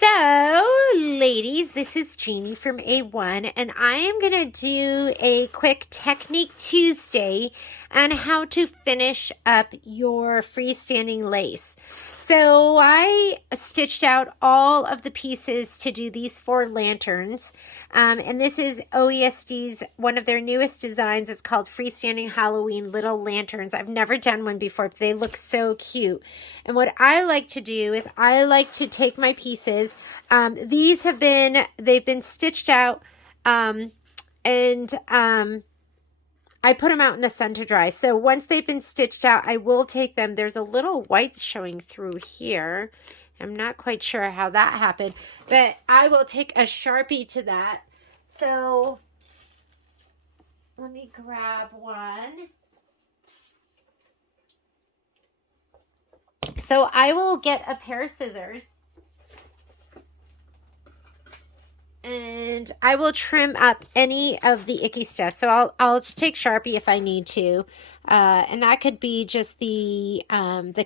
So, ladies, this is Jeannie from A1, and I am going to do a quick Technique Tuesday on how to finish up your freestanding lace. So, I stitched out all of the pieces to do these 4 lanterns, and this is OESD's, one of their newest designs. It's called Freestanding Halloween Little Lanterns. I've never done one before, but they look so cute. And what I like to do is I like to take my pieces. They've been stitched out, and I put them out in the sun to dry. So once they've been stitched out, I will take them. There's a little white showing through here. I'm not quite sure how that happened, but I will take a Sharpie to that. So let me grab one. So I will get a pair of scissors, and I will trim up any of the icky stuff. So I'll take Sharpie if I need to, and that could be just the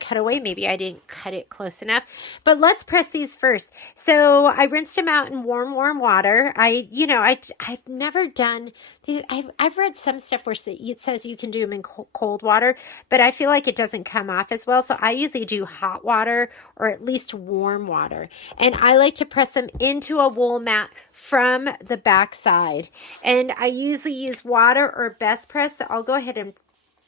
cutaway. Maybe I didn't cut it close enough, but let's press these first. So I rinsed them out in warm water. I've never done these. I've read some stuff where it says you can do them in cold water, but I feel like it doesn't come off as well. So I usually do hot water or at least warm water, and I like to press them into a wool mat from the back side. And I usually use water or best press. So I'll go ahead and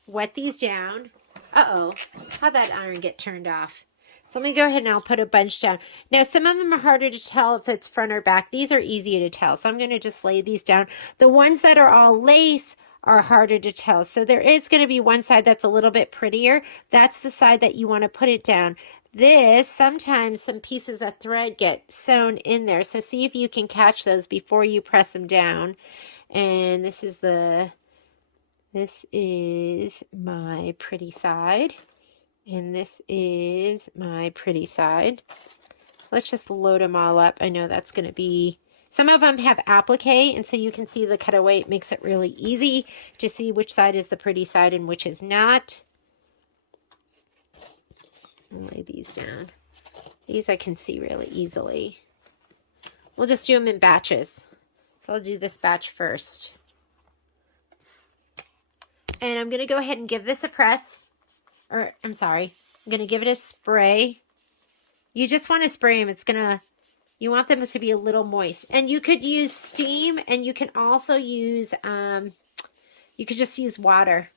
wet these down. Uh-oh, how'd that iron get turned off? So let me go ahead and I'll put a bunch down. Now, some of them are harder to tell if it's front or back. These are easier to tell. So I'm going to just lay these down. The ones that are all lace are harder to tell. So there is going to be one side that's a little bit prettier. That's the side that you want to put it down. This, sometimes some pieces of thread get sewn in there. So see if you can catch those before you press them down. And this is my pretty side. And this is my pretty side. So let's just load them all up. I know that's going to be, some of them have applique, and so you can see the cutaway. It makes it really easy to see which side is the pretty side and which is not. I'll lay these down. These I can see really easily. We'll just do them in batches. So I'll do this batch first. And I'm going to go ahead and give this a press. Or, I'm sorry. I'm going to give it a spray. You just want to spray them. You want them to be a little moist. And you could use steam, and you can also use, you could just use water.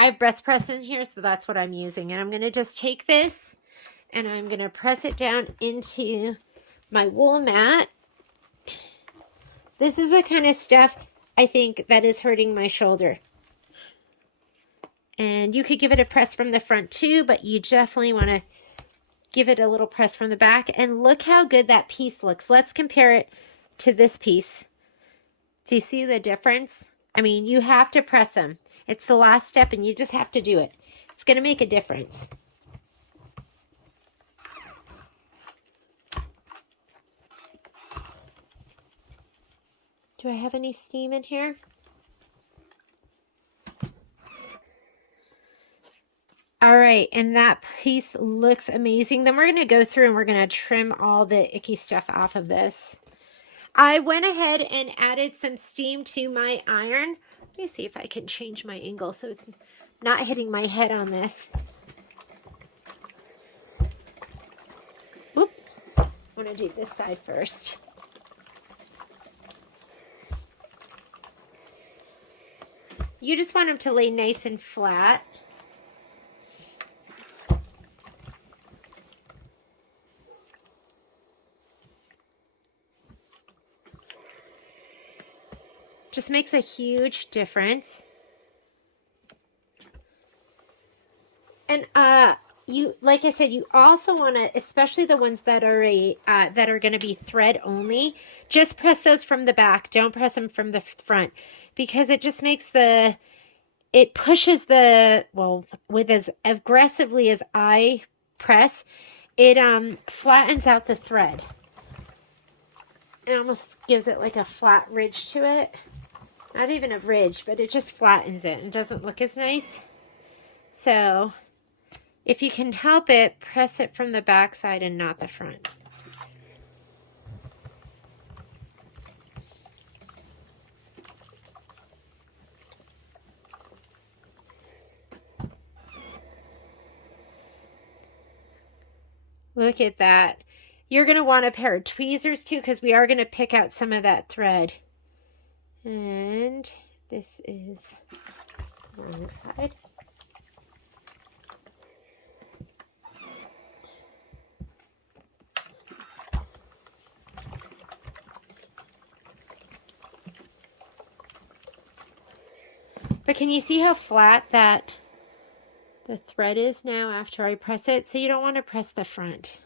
I have breast press in here, so that's what I'm using. And I'm going to just take this, and I'm going to press it down into my wool mat. This is the kind of stuff I think that is hurting my shoulder. And you could give it a press from the front too, but you definitely want to give it a little press from the back. And look how good that piece looks. Let's compare it to this piece. Do you see the difference? I mean, you have to press them. It's the last step, and you just have to do it. It's going to make a difference. Do I have any steam in here? All right, and that piece looks amazing. Then we're going to go through and we're going to trim all the icky stuff off of this. I went ahead and added some steam to my iron. Let me see if I can change my angle so it's not hitting my head on this. Oop. I'm going to do this side first. You just want them to lay nice and flat. Just makes a huge difference. And like I said, you also want to, especially the ones that are going to be thread only, just press those from the back. Don't press them from the front, because it just makes it pushes with as aggressively as I press, it flattens out the thread. It almost gives it like a flat ridge to it. Not even a ridge, but it just flattens it and doesn't look as nice. So if you can help it, press it from the back side and not the front. Look at that. You're going to want a pair of tweezers too, because we are going to pick out some of that thread. And this is the wrong side. But can you see how flat that the thread is now after I press it? So you don't want to press the front.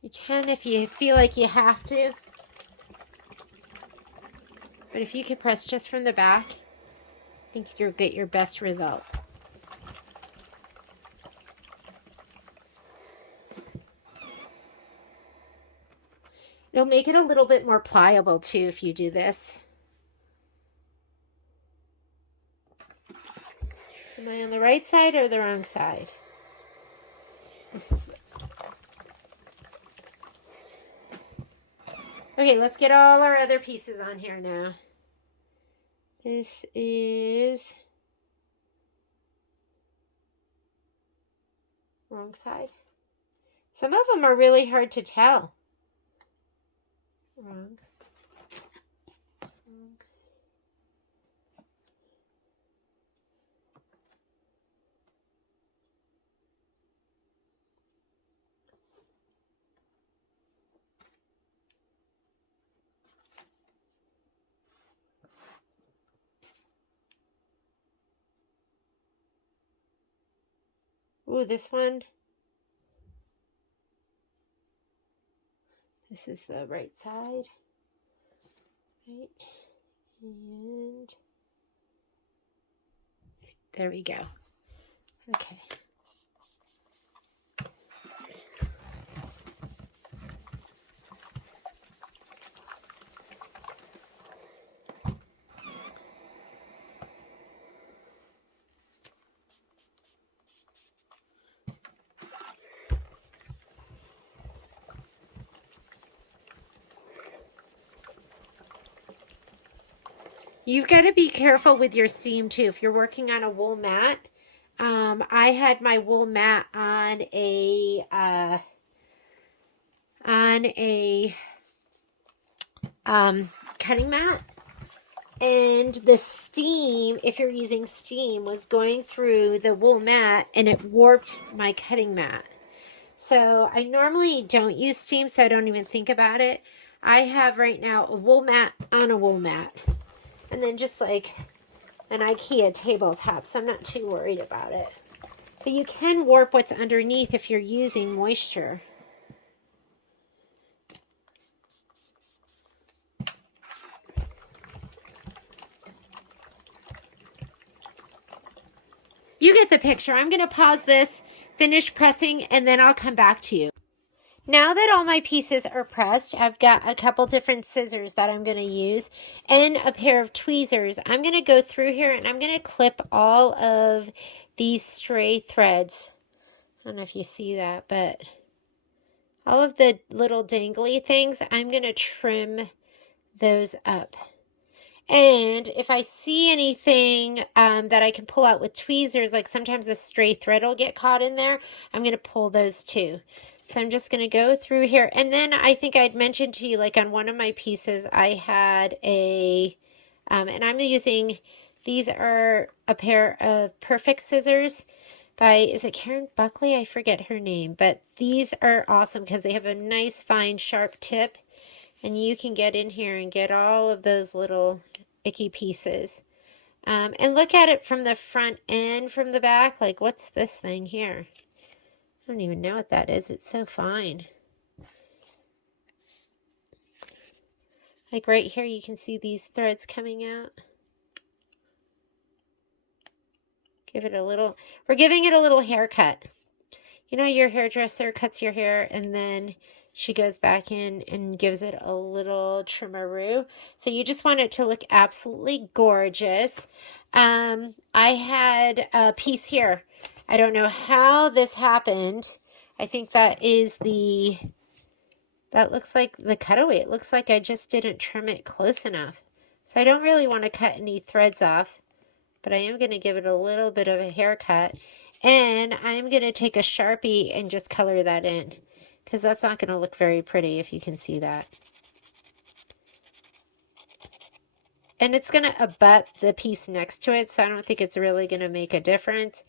You can if you feel like you have to. But if you can press just from the back, I think you'll get your best result. It'll make it a little bit more pliable too if you do this. Am I on the right side or the wrong side? This is... Okay, let's get all our other pieces on here now. This is wrong side. Some of them are really hard to tell. Wrong. Ooh, this one. This is the right side. Right. And there we go. Okay. You've got to be careful with your seam too. If you're working on a wool mat, I had my wool mat on a cutting mat, and the steam, if you're using steam, was going through the wool mat and it warped my cutting mat. So I normally don't use steam, so I don't even think about it. I have right now a wool mat on a wool mat. And then just like an IKEA tabletop, so I'm not too worried about it. But you can warp what's underneath if you're using moisture. You get the picture. I'm going to pause this, finish pressing, and then I'll come back to you. Now that all my pieces are pressed, I've got a couple different scissors that I'm going to use and a pair of tweezers. I'm going to go through here and I'm going to clip all of these stray threads. I don't know if you see that, but all of the little dangly things, I'm going to trim those up. And if I see anything that I can pull out with tweezers, like sometimes a stray thread will get caught in there, I'm going to pull those too. So I'm just going to go through here. And then I think I'd mentioned to you, like on one of my pieces, I had a, and I'm using, these are a pair of Perfect scissors by, is it Karen Buckley? I forget her name, but these are awesome because they have a nice fine sharp tip. And you can get in here and get all of those little icky pieces. And look at it from the front and from the back. Like, what's this thing here? I don't even know what that is. It's so fine. Like right here, you can see these threads coming out. Give it a little, we're giving it a little haircut. You know, your hairdresser cuts your hair and then she goes back in and gives it a little trimmeroo. So you just want it to look absolutely gorgeous. I had a piece here I don't know how this happened. I think that is that looks like the cutaway. It looks like I just didn't trim it close enough. So I don't really want to cut any threads off, but I am going to give it a little bit of a haircut. And I'm going to take a Sharpie and just color that in, because that's not going to look very pretty if you can see that. And it's going to abut the piece next to it, so I don't think it's really going to make a difference.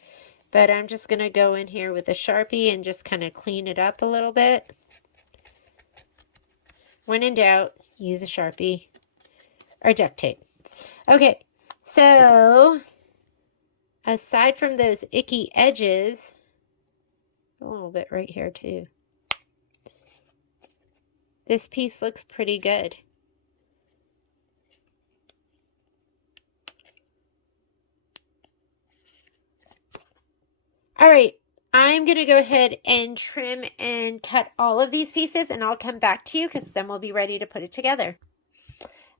But I'm just going to go in here with a Sharpie and just kind of clean it up a little bit. When in doubt, use a Sharpie or duct tape. Okay, so aside from those icky edges, a little bit right here too, this piece looks pretty good. All right, I'm going to go ahead and trim and cut all of these pieces, and I'll come back to you because then we'll be ready to put it together.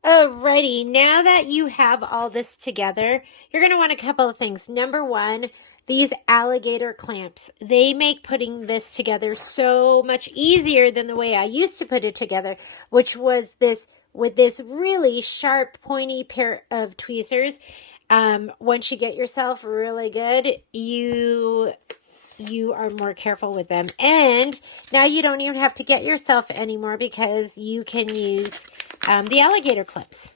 Alrighty, now that you have all this together, you're going to want a couple of things. Number one, these alligator clamps. They make putting this together so much easier than the way I used to put it together, which was this with this really sharp, pointy pair of tweezers. Once you get yourself really good, you are more careful with them. And now you don't even have to get yourself anymore because you can use the alligator clamps.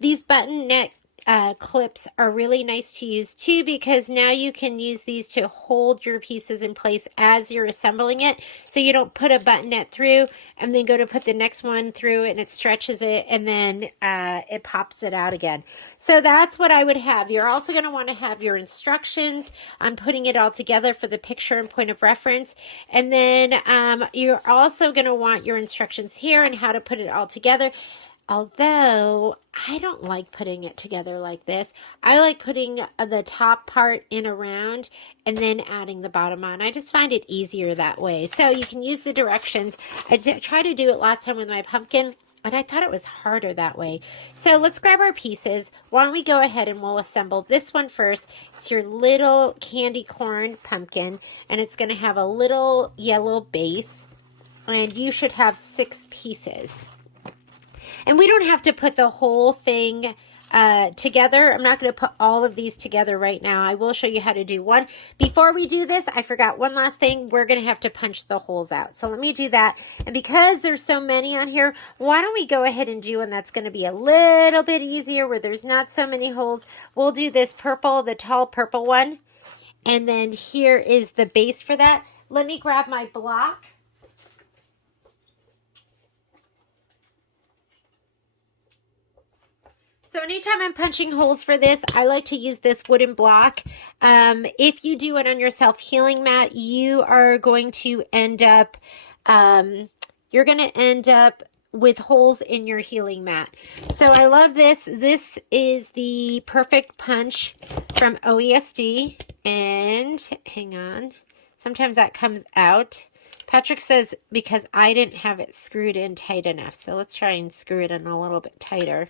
These buttonette clips are really nice to use too, because now you can use these to hold your pieces in place as you're assembling it, so you don't put a buttonette through and then go to put the next one through and it stretches it and then it pops it out again. So that's what I would have. You're also going to want to have your instructions on putting it all together for the picture and point of reference, and then you're also going to want your instructions here on how to put it all together. Although I don't like putting it together like this. I like putting the top part in around and then adding the bottom on. I just find it easier that way. So you can use the directions. I tried to do it last time with my pumpkin, and I thought it was harder that way. So let's grab our pieces. Why don't we go ahead and we'll assemble this one first. It's your little candy corn pumpkin, and it's going to have a little yellow base, and you should have 6 pieces. And we don't have to put the whole thing together. I'm not going to put all of these together right now. I will show you how to do one. Before we do this, I forgot one last thing. We're going to have to punch the holes out. So let me do that. And because there's so many on here, why don't we go ahead and do one that's going to be a little bit easier, where there's not so many holes. We'll do this purple, the tall purple one. And then here is the base for that. Let me grab my block. So anytime I'm punching holes for this, I like to use this wooden block. If you do it on your self-healing mat, you are going to end up, with holes in your healing mat. So I love this. This is the Perfect Punch from OESD. And hang on, sometimes that comes out. Patrick says because I didn't have it screwed in tight enough. So let's try and screw it in a little bit tighter.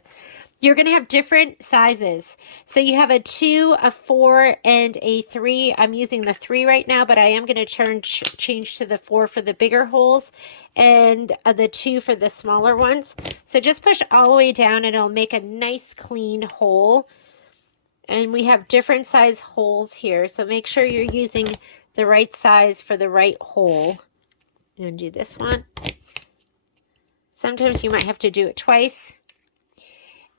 You're going to have different sizes. So you have a 2, a 4, and a 3. I'm using the 3 right now, but I am going to change to the 4 for the bigger holes and the 2 for the smaller ones. So just push all the way down and it'll make a nice clean hole. And we have different size holes here. So make sure you're using the right size for the right hole. I'm going to do this one. Sometimes you might have to do it twice.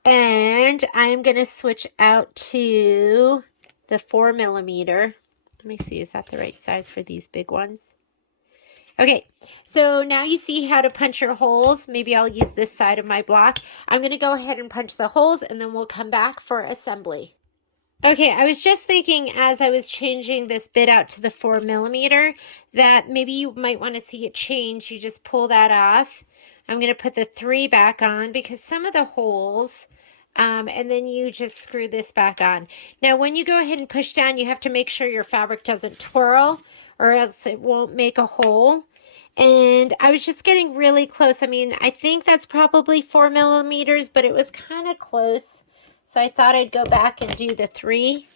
And I'm going to switch out to the 4mm. Let me see, is that the right size for these big ones? Okay, so now you see how to punch your holes. Maybe I'll use this side of my block. I'm going to go ahead and punch the holes, and then we'll come back for assembly. Okay, I was just thinking as I was changing this bit out to the 4mm that maybe you might want to see it change. You just pull that off. I'm going to put the 3 back on because some of the holes, and then you just screw this back on. Now, when you go ahead and push down, you have to make sure your fabric doesn't twirl or else it won't make a hole. And I was just getting really close. I mean, I think that's probably 4mm, but it was kind of close. So I thought I'd go back and do the 3.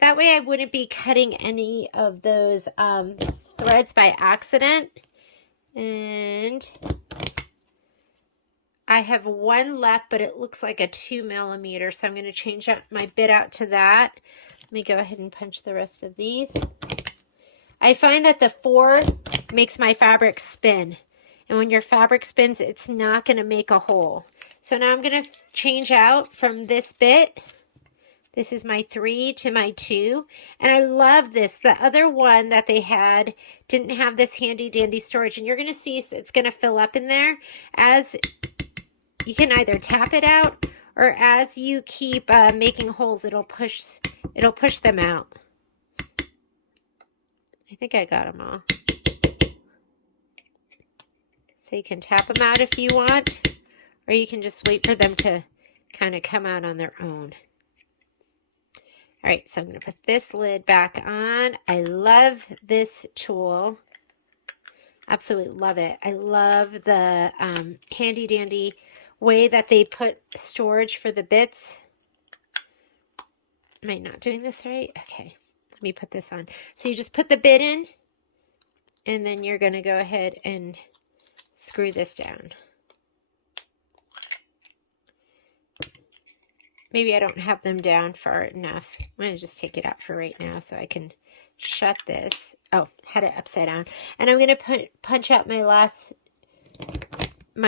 That way I wouldn't be cutting any of those threads by accident. And I have one left, but it looks like a 2 millimeter, so I'm going to change out my bit out to that. Let me go ahead and punch the rest of these. I find that the 4 makes my fabric spin. And when your fabric spins, it's not going to make a hole. So now I'm going to change out from this bit. This is my 3 to my 2. And I love this. The other one that they had didn't have this handy dandy storage. And you're going to see it's going to fill up in there. As you can either tap it out, or as you keep making holes, it'll push them out. I think I got them all. So you can tap them out if you want, or you can just wait for them to kind of come out on their own. All right, so I'm going to put this lid back on. I love this tool. Absolutely love it. I love the handy dandy way that they put storage for the bits. Am I not doing this right? Okay, let me put this on. So you just put the bit in, and then you're going to go ahead and screw this down. Maybe I don't have them down far enough. I'm going to just take it out for right now so I can shut this. Oh, had it upside down. And I'm going to punch out my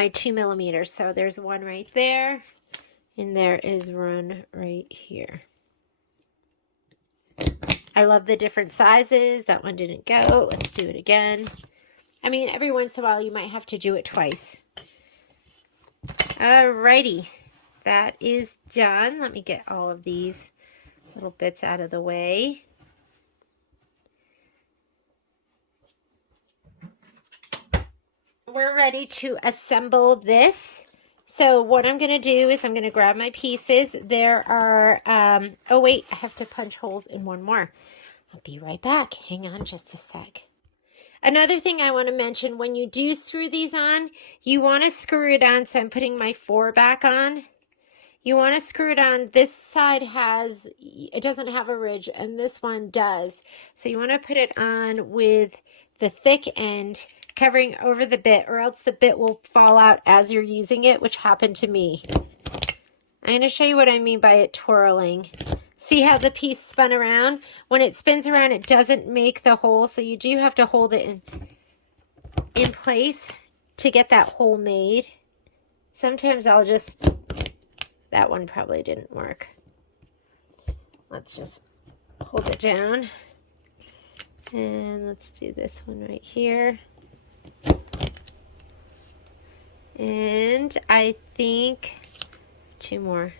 2 millimeters. So there's one right there, and there is one right here. I love the different sizes. That one didn't go. Let's do it again. I mean, every once in a while you might have to do it twice. Alrighty. That is done. Let me get all of these little bits out of the way. We're ready to assemble this. So what I'm going to do is I'm going to grab my pieces. There are, oh wait, I have to punch holes in one more. I'll be right back. Hang on just a sec. Another thing I want to mention, when you do screw these on, you want to screw it on. So I'm putting my 4 back on. You want to screw it on. This side it doesn't have a ridge, and this one does. So you want to put it on with the thick end covering over the bit, or else the bit will fall out as you're using it, which happened to me. I'm going to show you what I mean by it twirling. See how the piece spun around? When it spins around, it doesn't make the hole, so you do have to hold it in place to get that hole made. Sometimes I'll just... That one probably didn't work. Let's just hold it down. And let's do this one right here. And I think 2 more.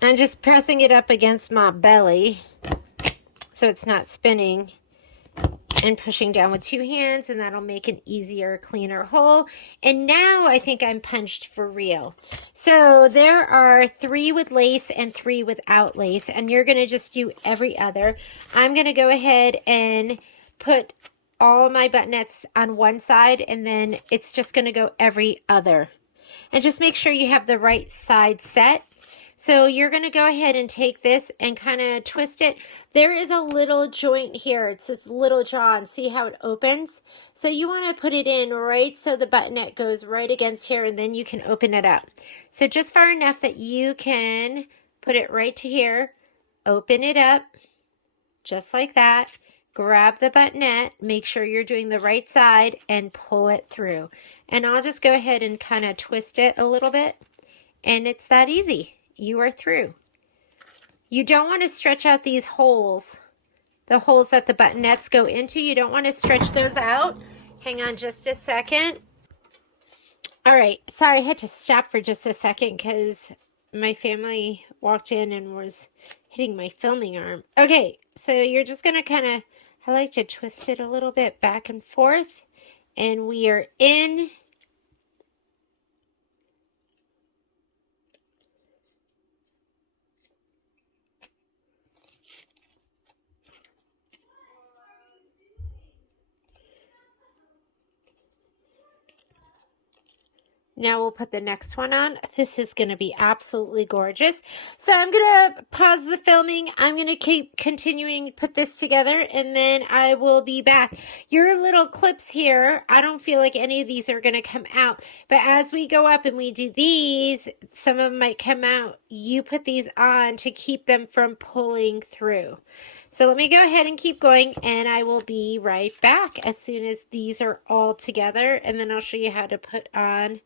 I'm just pressing it up against my belly so it's not spinning, and pushing down with 2 hands, and that'll make an easier, cleaner hole. And now I think I'm punched for real. So there are 3 with lace and 3 without lace, and you're going to just do every other. I'm going to go ahead and put all my buttonettes on one side, and then it's just going to go every other. And just make sure you have the right side set. So you're going to go ahead and take this and kind of twist it. There is a little joint here. It's this little jaw, and see how it opens? So you want to put it in right so the buttonette goes right against here, and then you can open it up. So just far enough that you can put it right to here, open it up, just like that. Grab the buttonette, make sure you're doing the right side, and pull it through. And I'll just go ahead and kind of twist it a little bit, and it's that easy. You are through. You don't want to stretch out these holes, the holes that the buttonettes go into. You don't want to stretch those out. Hang on just a second. All right, sorry, I had to stop for just a second because my family walked in and was hitting my filming arm. Okay, so you're just going to kind of, I like to twist it a little bit back and forth, and we are in. Now we'll put the next one on. This is going to be absolutely gorgeous. So I'm going to pause the filming. I'm going to keep continuing to put this together, and then I will be back. Your little clips here, I don't feel like any of these are going to come out. But as we go up and we do these, some of them might come out. You put these on to keep them from pulling through. So let me go ahead and keep going, and I will be right back as soon as these are all together, and then I'll show you how to put on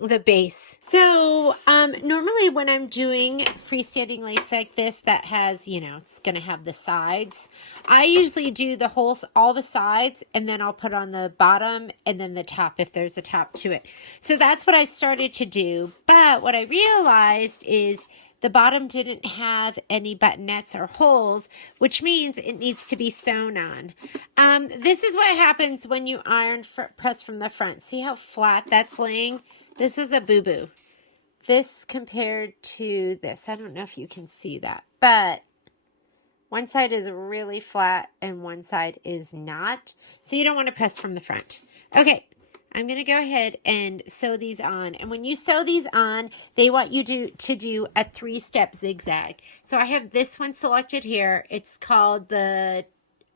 the base. So normally when I'm doing freestanding lace like this that has, you know, it's gonna have the sides, I usually do the whole, all the sides, and then I'll put on the bottom and then the top if there's a top to it. So that's what I started to do, but what I realized is the bottom didn't have any buttonettes or holes, which means it needs to be sewn on. This is what happens when you iron press from the front. See how flat that's laying? This is a boo-boo. This compared to this. I don't know if you can see that, but one side is really flat and one side is not. So you don't want to press from the front. Okay, I'm going to go ahead and sew these on. And when you sew these on, they want you to do a 3-step zigzag. So I have this one selected here. It's called the,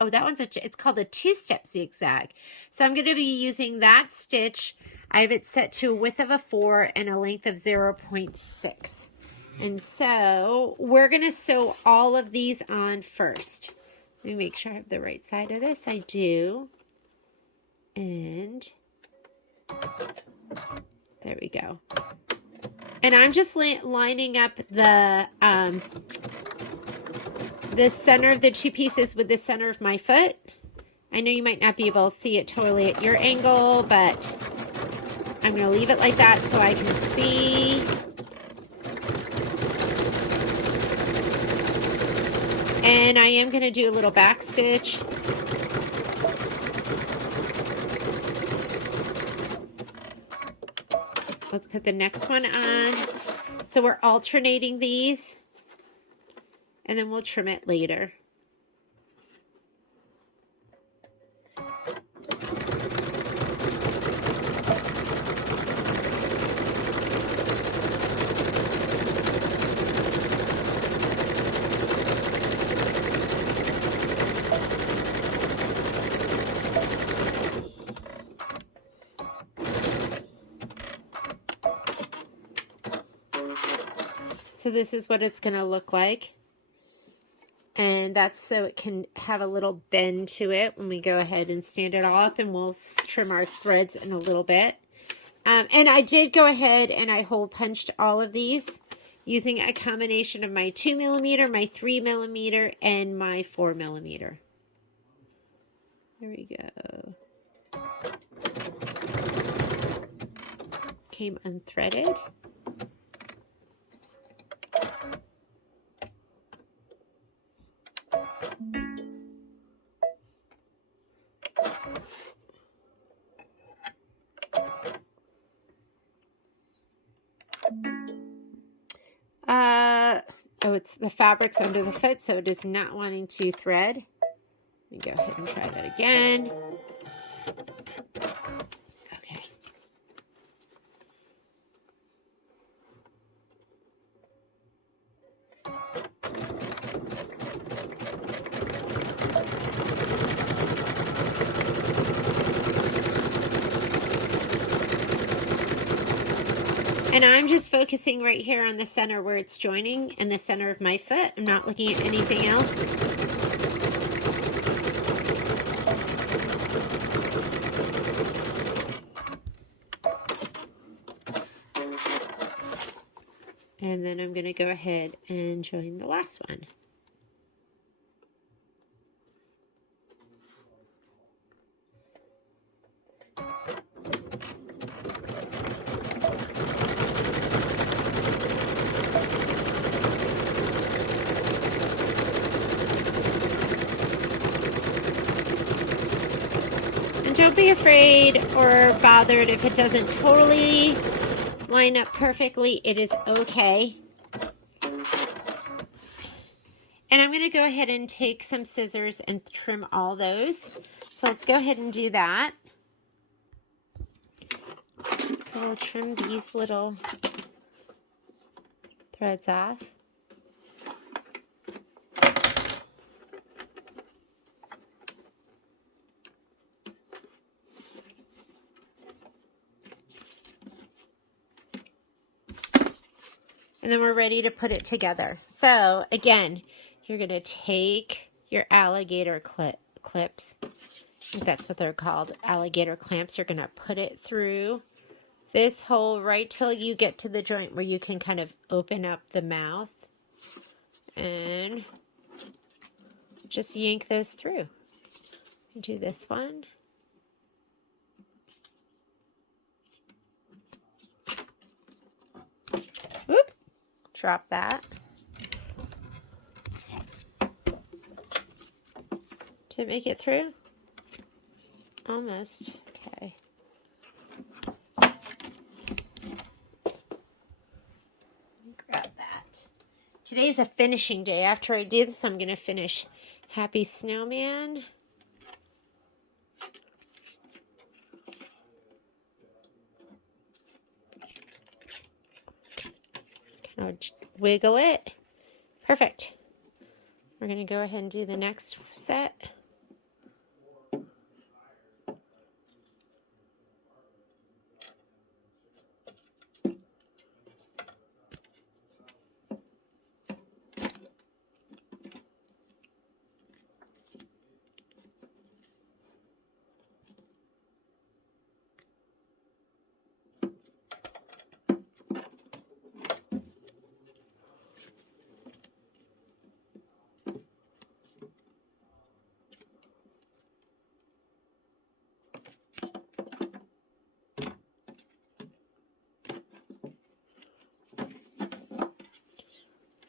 oh, that one's it's called a 2-step zigzag. So I'm going to be using that stitch. I have it set to a width of a 4 and a length of 0.6. And so we're going to sew all of these on first. Let me make sure I have the right side of this. I do. And there we go. And I'm just lining up the center of the 2 pieces with the center of my foot. I know you might not be able to see it totally at your angle, but I'm going to leave it like that so I can see. And I am going to do a little back stitch. Let's put the next one on. So we're alternating these, and then we'll trim it later. So this is what it's going to look like. And that's so it can have a little bend to it when we go ahead and stand it all up, and we'll trim our threads in a little bit. And I did go ahead and I hole punched all of these using a combination of my 2mm, my 3mm, and my 4mm. There we go. Came unthreaded. Oh, it's the fabric's under the foot, so it is not wanting to thread. Let me go ahead and try that again. Okay. And I'm just focusing right here on the center where it's joining in the center of my foot. I'm not looking at anything else. And then I'm going to go ahead and join the last one. Don't be afraid or bothered if it doesn't totally line up perfectly. It is okay. And I'm going to go ahead and take some scissors and trim all those. So let's go ahead and do that. So we'll trim these little threads off. And then we're ready to put it together. So again, you're going to take your alligator clips. I think that's what they're called, alligator clamps. You're going to put it through this hole right till you get to the joint where you can kind of open up the mouth. And just yank those through. Do this one. Whoop. Drop that. Did it make it through? Almost. Okay. Grab that. Today's a finishing day. After I do this, I'm going to finish Happy Snowman. Kind of wiggle it. Perfect. We're going to go ahead and do the next set.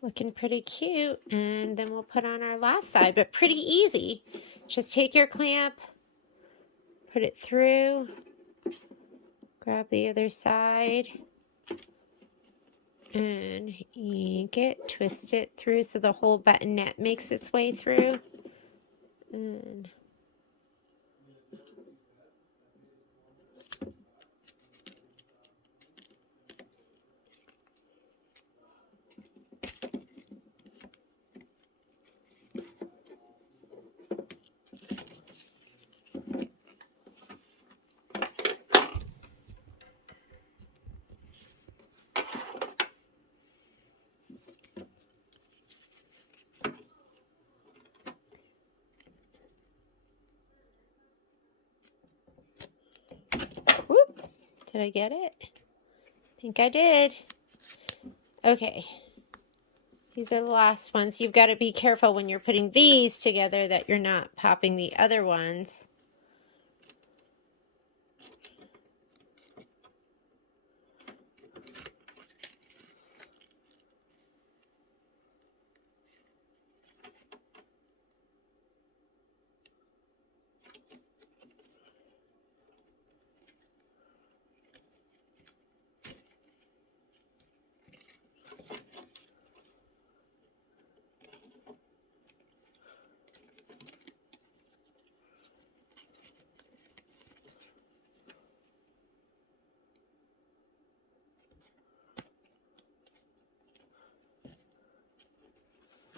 Looking pretty cute. And then we'll put on our last side, but pretty easy. Just take your clamp, put it through, grab the other side, and yank it, twist it through so the whole buttonette makes its way through. And whoop, did I get it? I think I did. Okay. These are the last ones. You've got to be careful when you're putting these together that you're not popping the other ones.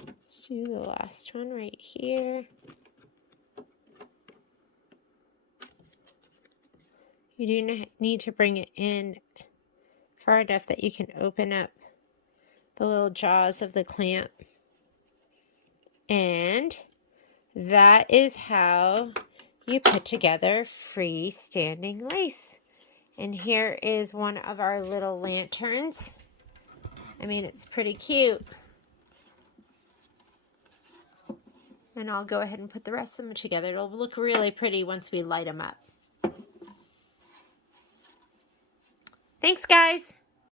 Let's do the last one right here. You do need to bring it in far enough that you can open up the little jaws of the clamp. And that is how you put together freestanding lace. And here is one of our little lanterns. I mean, it's pretty cute. And I'll go ahead and put the rest of them together. It'll look really pretty once we light them up. Thanks, guys.